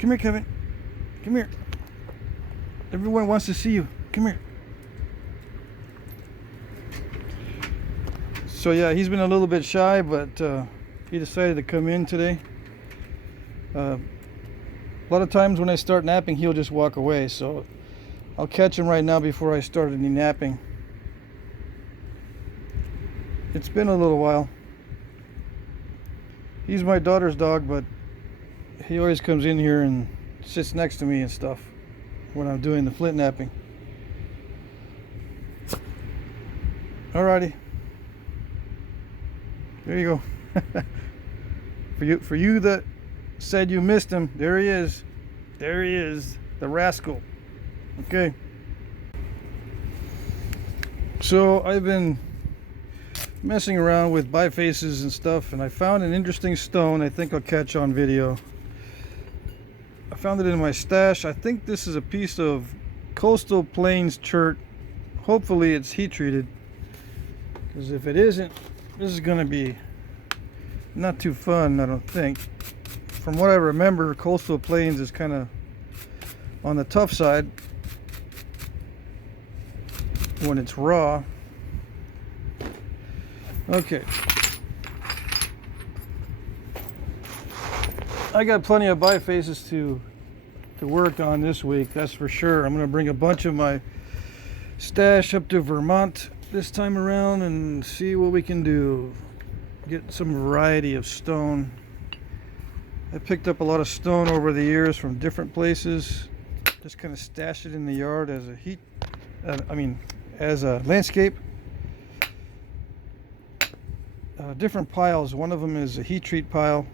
Come here, Kevin. Come here. Everyone wants to see you. Come here. So yeah, he's been a little bit shy, but he decided to come in today. A lot of times when I start napping, he'll just walk away. So I'll catch him right now before I start any napping. It's been a little while. He's my daughter's dog, but he always comes in here and sits next to me and stuff when I'm doing the flint napping. Alrighty. There you go. For you that said you missed him, there he is. There he is, the rascal. Okay. So I've been messing around with bifaces and stuff, and I found an interesting stone I think I'll catch on video. I found it in my stash. I think this is a piece of coastal plains chert. Hopefully it's heat treated, because if it isn't, this is gonna be not too fun, I don't think. From what I remember, coastal plains is kind of on the tough side when it's raw. Okay. I got plenty of bifaces to work on this week, that's for sure. I'm going to bring a bunch of my stash up to Vermont this time around and see what we can do. Get some variety of stone. I picked up a lot of stone over the years from different places. Just kind of stash it in the yard as a as a landscape. Different piles. One of them is a heat treat pile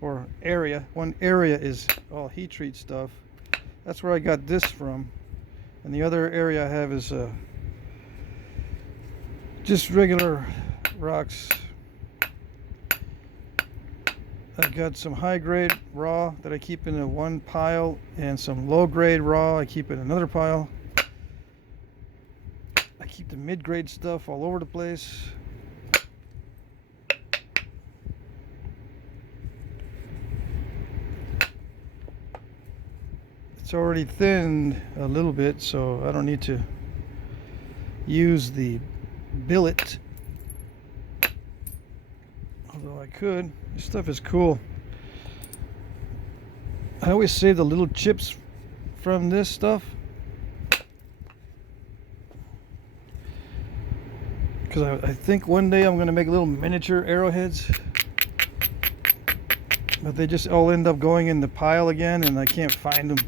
or area. One area is all heat treat stuff. That's where I got this from. And the other area I have is just regular rocks. I've got some high grade raw that I keep in one pile, and some low grade raw I keep in another pile. I keep the mid grade stuff all over the place. It's already thinned a little bit, so I don't need to use the billet. Although I could. This stuff is cool. I always save the little chips from this stuff, because I think one day I'm going to make little miniature arrowheads, but they just all end up going in the pile again, and I can't find them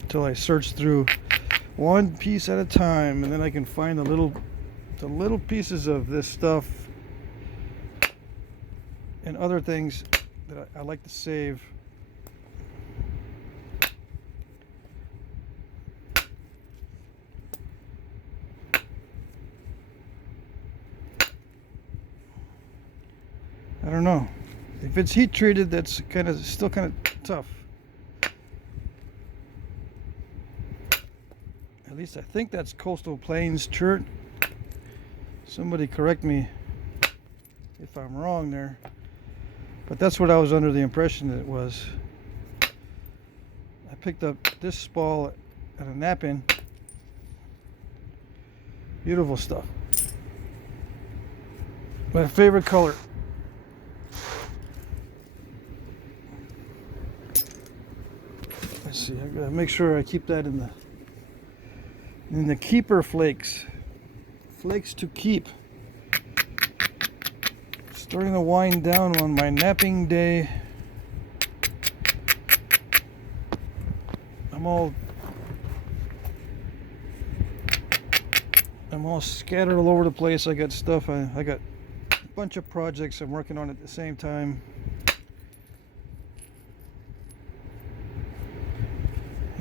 until I search through one piece at a time, and then I can find the little pieces of this stuff and other things that I like to save. I don't know. If it's heat treated, that's still kind of tough. At least I think that's coastal plains chert. Somebody correct me if I'm wrong there. But that's what I was under the impression that it was. I picked up this spall at a Knapping. Beautiful stuff. My favorite color. Let's see, I gotta make sure I keep that in the keeper flakes. Flakes to keep. Starting to wind down on my napping day. I'm all scattered all over the place. I got stuff. I got a bunch of projects I'm working on at the same time.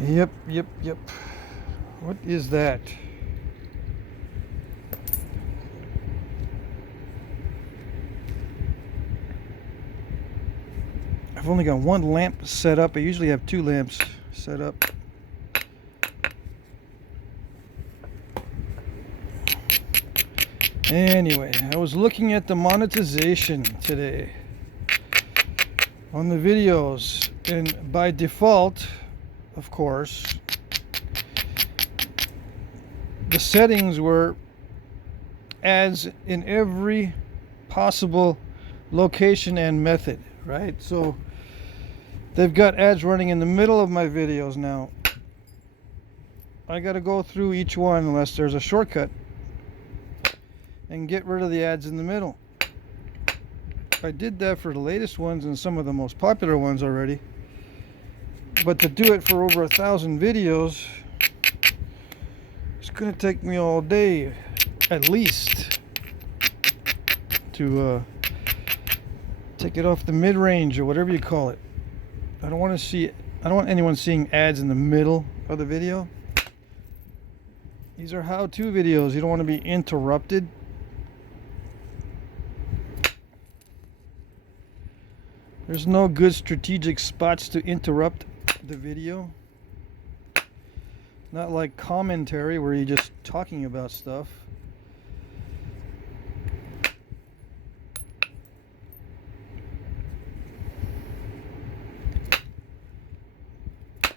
Yep. What is that? I've only got one lamp set up. I usually have two lamps set up. Anyway, I was looking at the monetization today. on the videos, and by default, of course, the settings were ads in every possible location and method, right? So they've got ads running in the middle of my videos now. I got to go through each one unless there's a shortcut and get rid of the ads in the middle. I did that for the latest ones and some of the most popular ones already, but to do it for over 1,000 videos, it's going to take me all day at least to take it off the mid-range or whatever you call it. I don't want anyone seeing ads in the middle of the video. These are how-to videos. You don't want to be interrupted. There's no good strategic spots to interrupt the video. Not like commentary where you're just talking about stuff.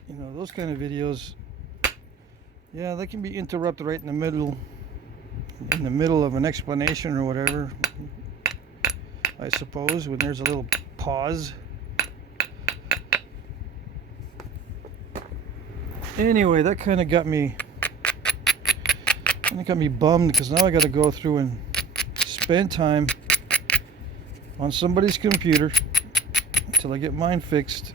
You know, those kind of videos, yeah, they can be interrupted right in the middle of an explanation or whatever, I suppose, when there's a little pause. Anyway, that kind of got me bummed, because now I got to go through and spend time on somebody's computer until I get mine fixed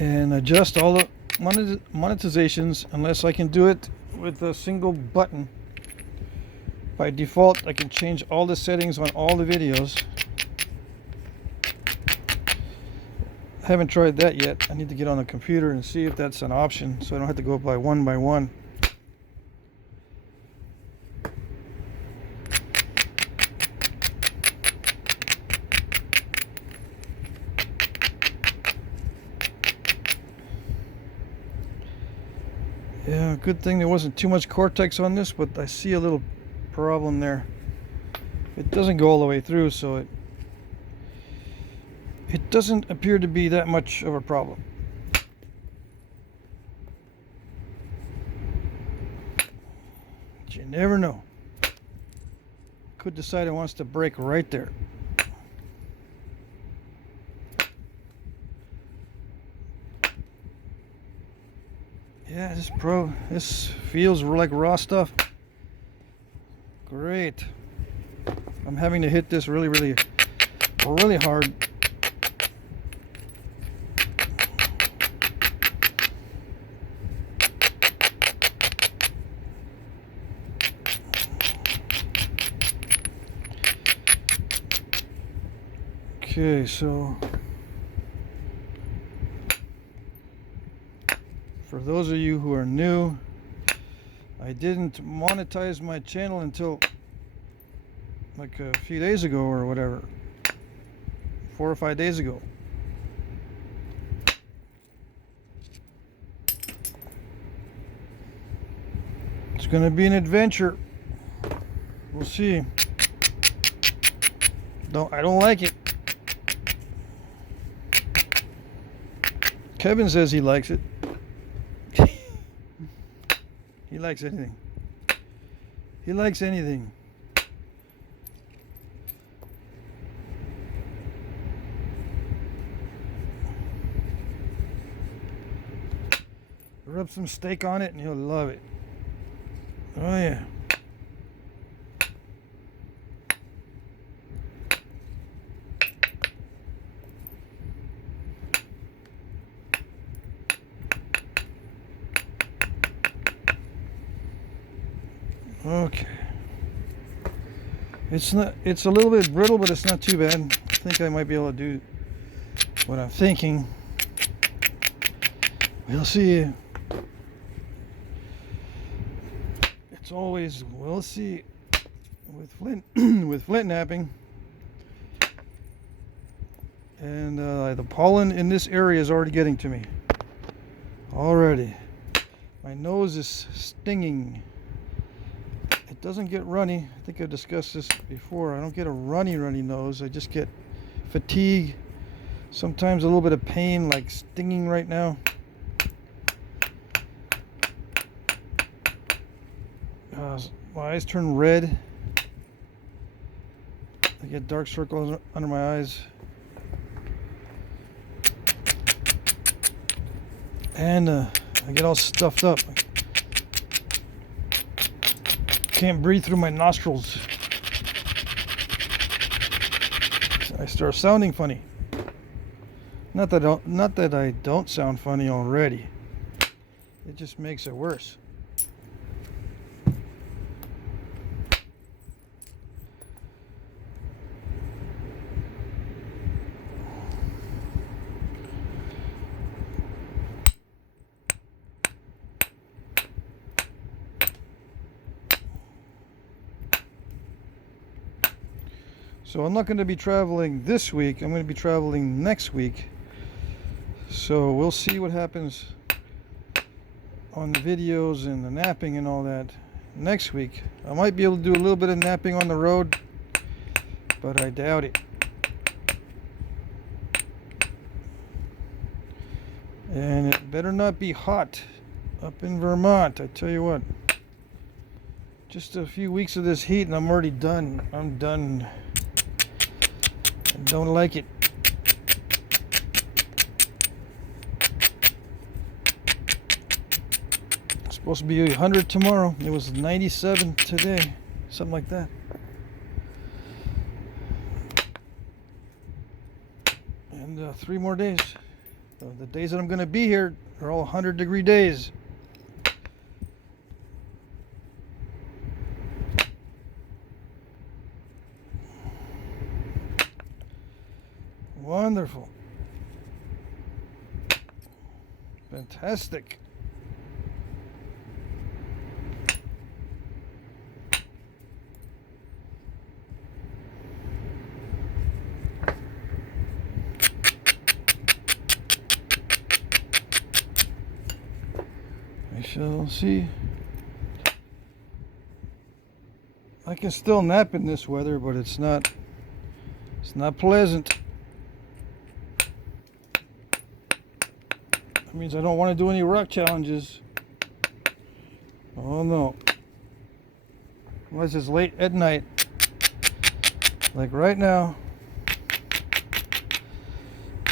and adjust all the monetizations, unless I can do it with a single button. By default, I can change all the settings on all the videos. I haven't tried that yet. I need to get on the computer and see if that's an option, so I don't have to go by one. Yeah, good thing there wasn't too much cortex on this, but I see a little problem there. It doesn't go all the way through, so it doesn't appear to be that much of a problem. But you never know. Could decide it wants to break right there. Yeah, this feels like raw stuff. Great. I'm having to hit this really hard. Okay, so for those of you who are new, I didn't monetize my channel until like a few days ago or whatever, 4 or 5 days ago. It's gonna be an adventure. We'll see. I don't like it. Kevin says he likes it. He likes anything. He likes anything. Rub some steak on it and he'll love it. Oh yeah. Okay. It's a little bit brittle, but it's not too bad. I think I might be able to do what I'm thinking. We'll see. It's always we'll see with flint with flint knapping. And the pollen in this area is already getting to me. Already. My nose is stinging. It doesn't get runny. I think I discussed this before. I don't get a runny nose. I just get fatigue, sometimes a little bit of pain, like stinging right now. My eyes turn red. I get dark circles under my eyes. And I get all stuffed up. Can't breathe through my nostrils. I start sounding funny. Not that I don't sound funny already. It just makes it worse. So I'm not going to be traveling this week. I'm going to be traveling next week. So we'll see what happens on the videos and the napping and all that next week. I might be able to do a little bit of napping on the road, but I doubt it. And it better not be hot up in Vermont. I tell you what. Just a few weeks of this heat and I'm already done. I'm done. I don't like it. It's supposed to be 100 tomorrow. It was 97 today. Something like that. And 3 more days. The days that I'm going to be here are all 100-degree days. Wonderful. Fantastic. We shall see. I can still nap in this weather, but it's not pleasant. That means I don't want to do any rock challenges. Oh no. Unless it's late at night. Like right now.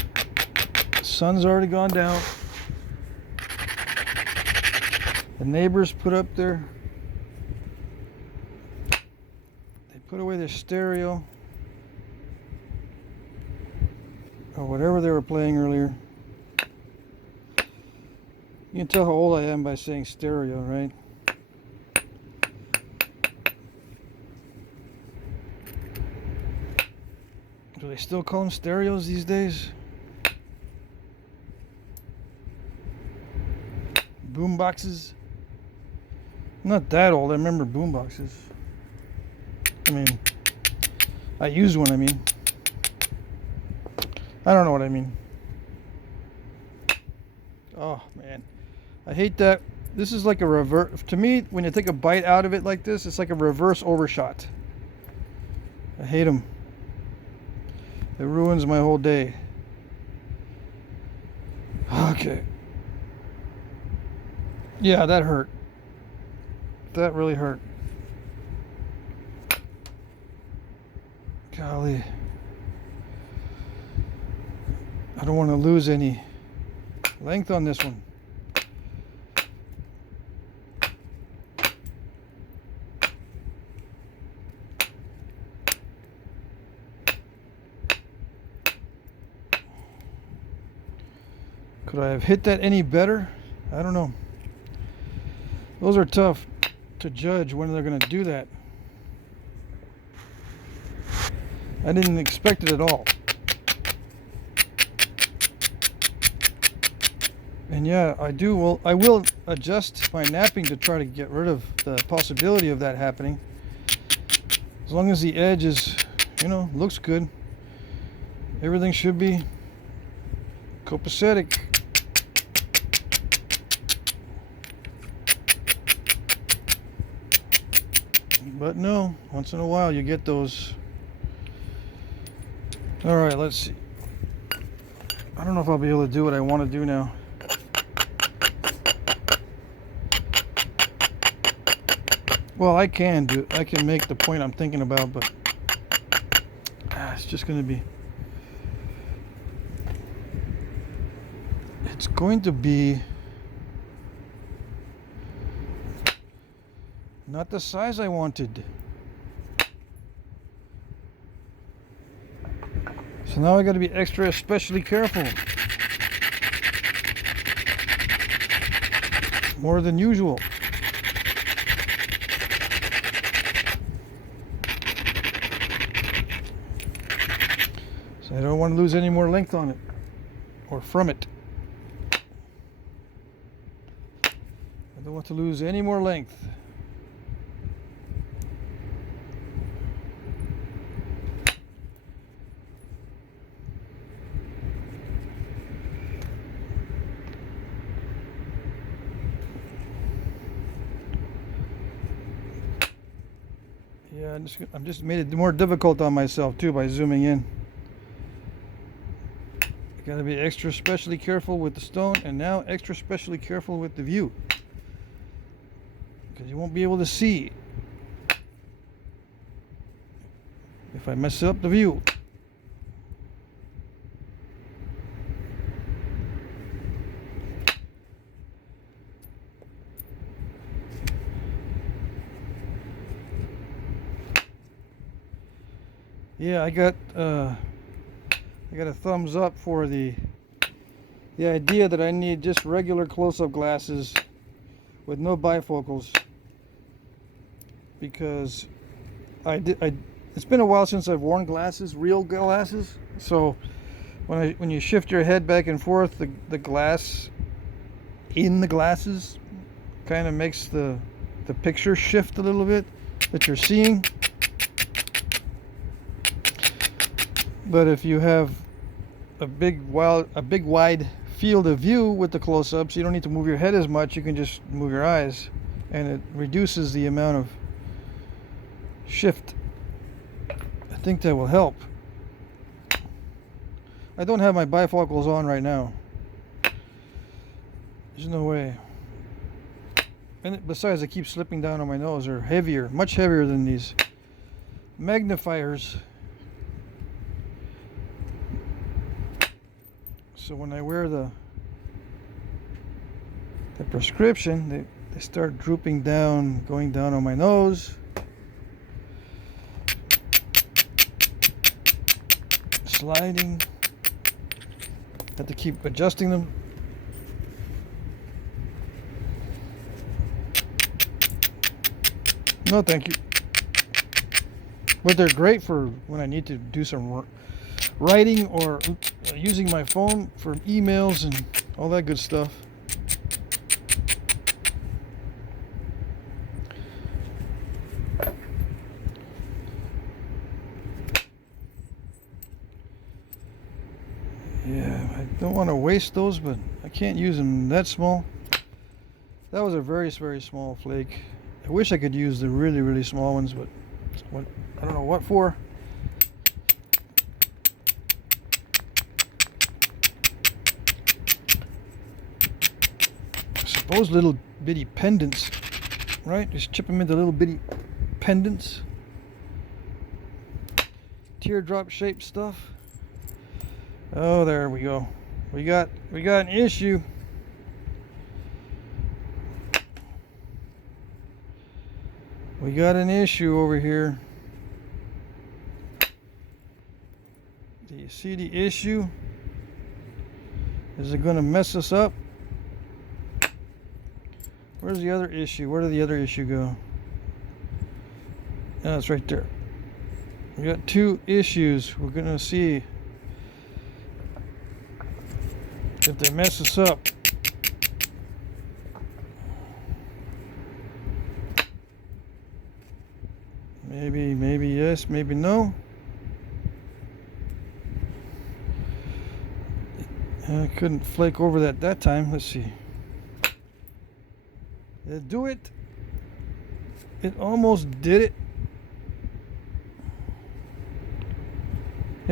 The sun's already gone down. The neighbors put up they put away their stereo. Or whatever they were playing earlier. You can tell how old I am by saying stereo, right? Do they still call them stereos these days? Boom boxes? I'm not that old. I remember boom boxes. I mean, I use one, I mean. I don't know what I mean. Oh, man. I hate that. This is like a reverse. To me, when you take a bite out of it like this, it's like a reverse overshot. I hate them. It ruins my whole day. Okay. Yeah, that hurt. That really hurt. Golly. I don't want to lose any length on this one. Could I have hit that any better? I don't know. Those are tough to judge when they're going to do that. I didn't expect it at all. And yeah, I will adjust my napping to try to get rid of the possibility of that happening. As long as the edge is, looks good. Everything should be copacetic. But no, once in a while you get those All right, let's see. I don't know if I'll be able to do what I want to do now. Well, I can make the point I'm thinking about, but it's just going to be, it's going to be not the size I wanted. So now I got to be especially careful. More than usual. So I don't want to lose any more length on it, or from it. I don't want to lose any more length. Yeah, I'm just made it more difficult on myself too by zooming in. I gotta be extra specially careful with the stone, and now extra specially careful with the view, because you won't be able to see if I mess up the view. Yeah, I got a thumbs up for the idea that I need just regular close-up glasses with no bifocals, because it's been a while since I've worn glasses, real glasses. So when you shift your head back and forth, the glass in the glasses kind of makes the picture shift a little bit that you're seeing. But if you have a big wide field of view with the close-ups, you don't need to move your head as much. You can just move your eyes, and it reduces the amount of shift. I think that will help. I don't have my bifocals on right now. There's no way. And besides, they keep slipping down on my nose. They're heavier, much heavier than these magnifiers. So when I wear the prescription, they start drooping down, going down on my nose. Sliding. Have to keep adjusting them. No, thank you. But they're great for when I need to do some writing or using my phone for emails and all that good stuff. Yeah, I don't want to waste those, but I can't use them that small. That was a very, very small flake. I wish I could use the really, really small ones, but I don't know what for. I suppose little bitty pendants, right? Just chip them into little bitty pendants. Teardrop shaped stuff. Oh, there we go. We got an issue. We got an issue over here. Do you see the issue? Is it going to mess us up? Where's the other issue? Where did the other issue go? Oh, it's right there. We got two issues. We're going to see if they mess us up. Maybe yes, maybe no. I couldn't flake over that time. Let's see. Did it do it? It almost did it.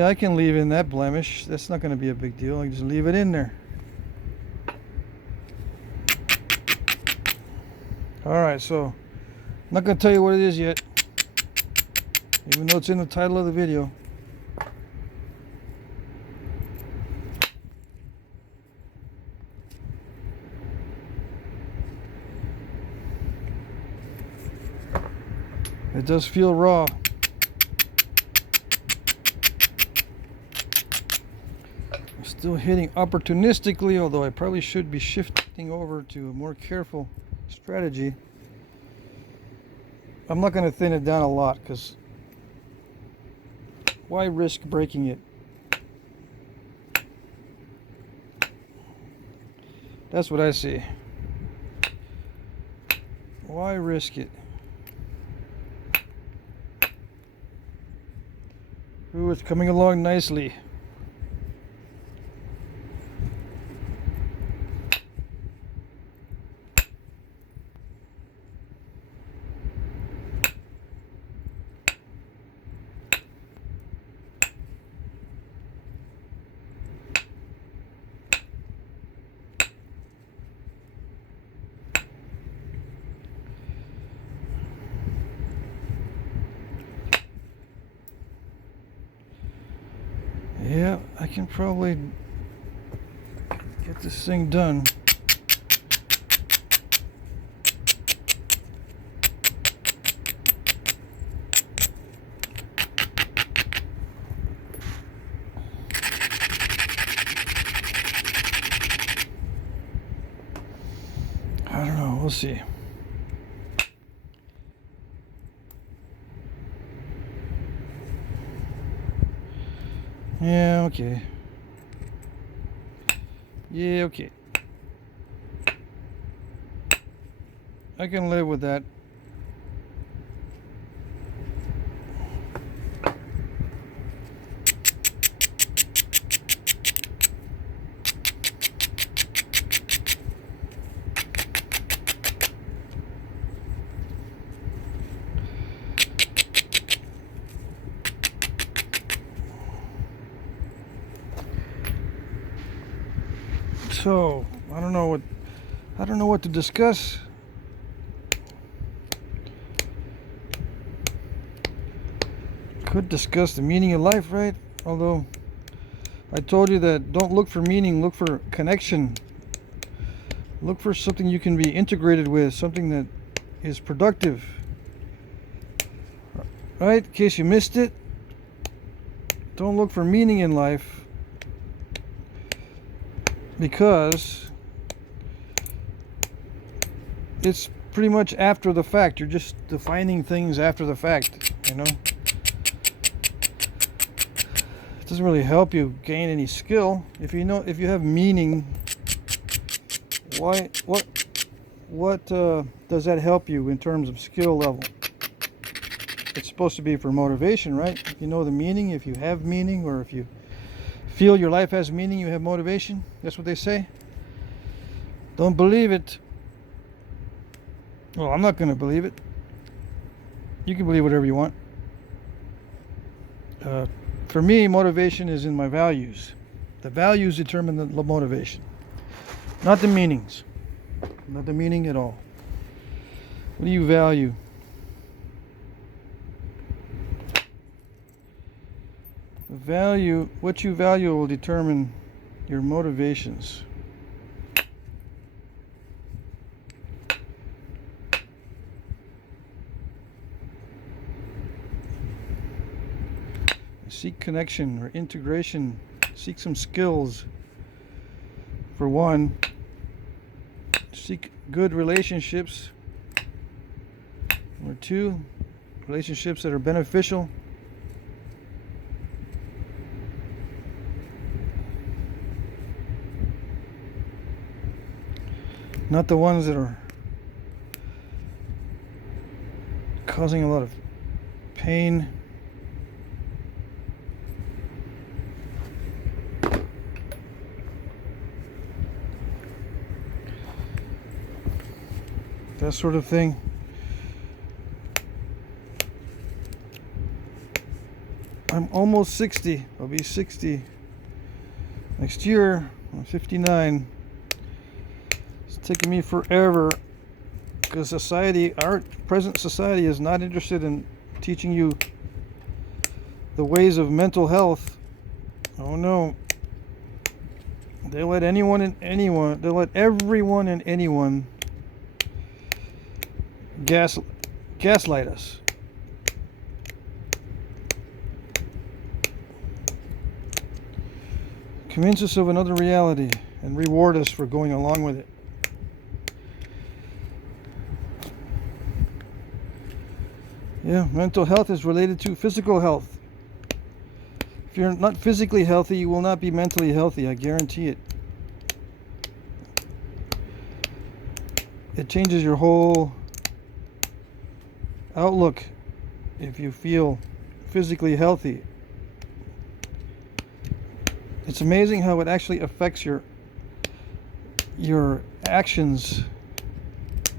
Yeah, I can leave in that blemish. That's not going to be a big deal. I can just leave it in there. Alright, so I'm not going to tell you what it is yet, even though it's in the title of the video. It does feel raw. I'm still hitting opportunistically, although I probably should be shifting over to a more careful strategy. I'm not going to thin it down a lot, because why risk breaking it? That's what I see. Why risk it? Ooh, it's coming along nicely. Yeah, I can probably get this thing done. I don't know, we'll see. Yeah, okay. Yeah, okay. I can live with that. So, I don't know what to discuss. Could discuss the meaning of life, right? Although I told you that don't look for meaning, look for connection. Look for something you can be integrated with, something that is productive. Right? In case you missed it, don't look for meaning in life, because it's pretty much after the fact. You're just defining things after the fact, you know? It doesn't really help you gain any skill. If you have meaning, what does that help you in terms of skill level? It's supposed to be for motivation, right? If you know the meaning, if you have meaning, or if you feel your life has meaning, you have motivation. That's what they say. Don't believe it. Well, I'm not going to believe it. You can believe whatever you want. For me, motivation is in my values. The values determine the motivation, not the meanings. Not the meaning at all. What do you value? What you value will determine your motivations. Seek connection or integration. Seek some skills. For one, seek good relationships. Number two, relationships that are beneficial. Not the ones that are causing a lot of pain. That sort of thing. I'm almost 60. I'll be 60 next year. I'm 59. It's taking me forever because society, our present society, is not interested in teaching you the ways of mental health. Oh no. They let anyone and anyone, they let everyone and anyone gaslight us. Convince us of another reality and reward us for going along with it. Yeah, mental health is related to physical health. If you're not physically healthy, you will not be mentally healthy, I guarantee it. It changes your whole outlook if you feel physically healthy. It's amazing how it actually affects your actions,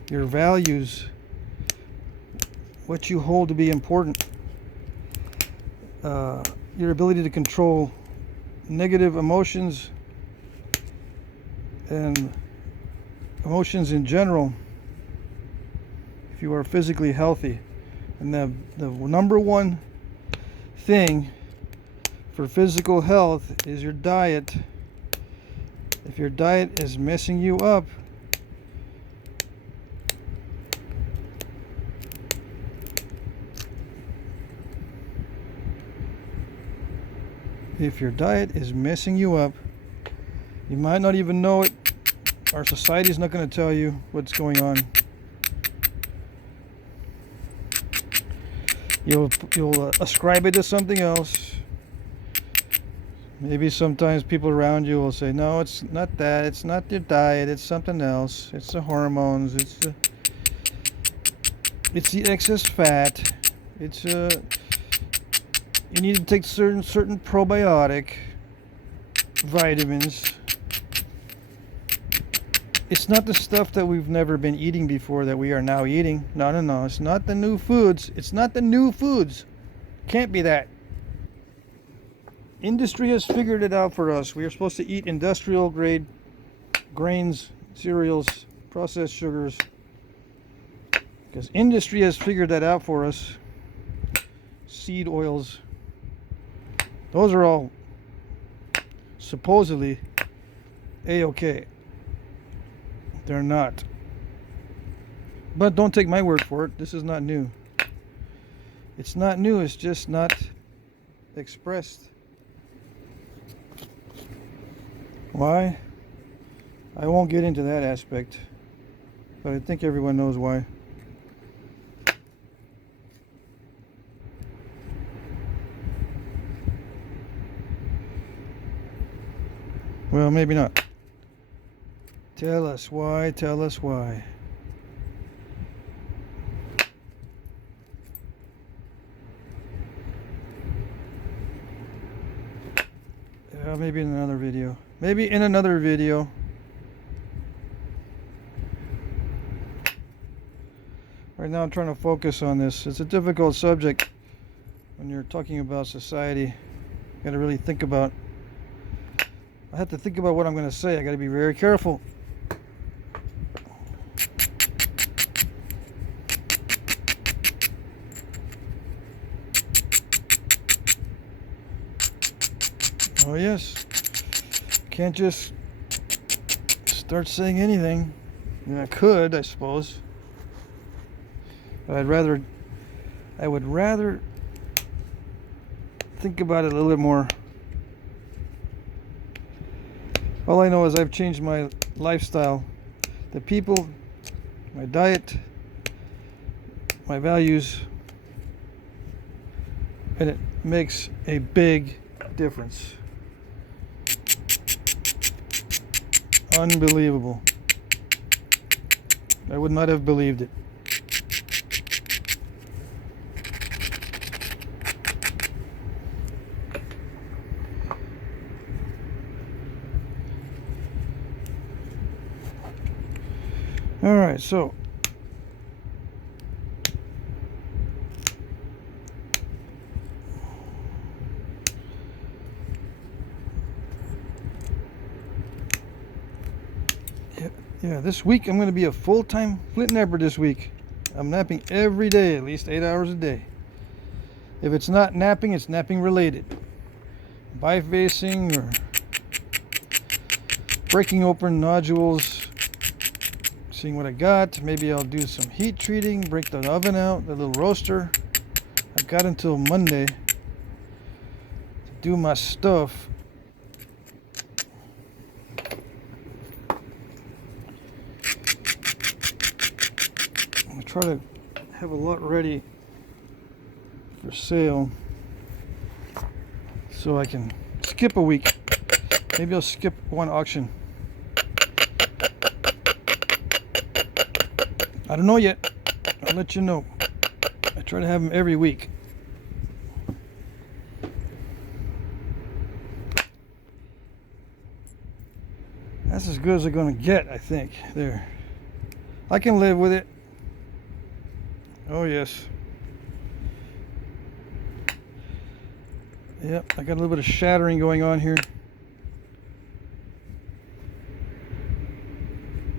your values, what you hold to be important, your ability to control negative emotions and emotions in general if you are physically healthy. And the number one thing for physical health is your diet. If your diet is messing you up, you might not even know it. Our society is not going to tell you what's going on. You'll ascribe it to something else. Maybe sometimes people around you will say, no, it's not that. It's not your diet. It's something else. It's the hormones. It's the excess fat. It's you need to take certain probiotic vitamins. It's not the stuff that we've never been eating before that we are now eating. No. It's not the new foods. Can't be that. Industry has figured it out for us. We are supposed to eat industrial grade grains, cereals, processed sugars. Because industry has figured that out for us. Seed oils. Those are all supposedly A-okay. They're not. But don't take my word for it. This is not new. It's not new. It's just not expressed. Why? I won't get into that aspect. But I think everyone knows why. Well, maybe not. Tell us why. Yeah, maybe in another video. Right now I'm trying to focus on this. It's a difficult subject when you're talking about society. You gotta really think about. I have to think about what I'm going to say. I got to be very careful. Oh yes, can't just start saying anything. I mean, I could, I suppose, but I would rather think about it a little bit more. All I know is I've changed my lifestyle, the people, my diet, my values, and it makes a big difference. Unbelievable. I would not have believed it. All right, so Yeah, this week I'm going to be a full-time flint knapper this week. I'm knapping every day, at least 8 hours a day. If it's not knapping, it's knapping related. Bifacing or breaking open nodules, seeing what I got. Maybe I'll do some heat treating, break the oven out, the little roaster. I've got until Monday to do my stuff. I'm gonna try to have a lot ready for sale so I can skip a week. Maybe I'll skip one auction. I don't know yet. I'll let you know. I try to have them every week. That's as good as they're going to get, I think. There. I can live with it. Oh, yes. Yep, I got a little bit of shattering going on here.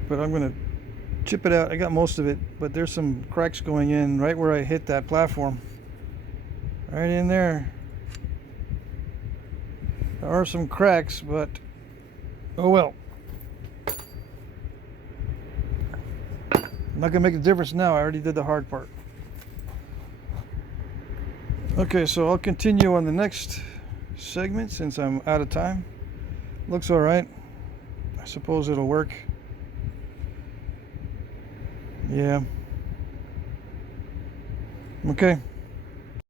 But I'm going to chip it out. I got most of it, but there's some cracks going in right where I hit that platform. Right in there. There are some cracks, but oh well. Not gonna make a difference now. I already did the hard part. Okay, so I'll continue on the next segment since I'm out of time. Looks all right. I suppose it'll work. Yeah. Okay.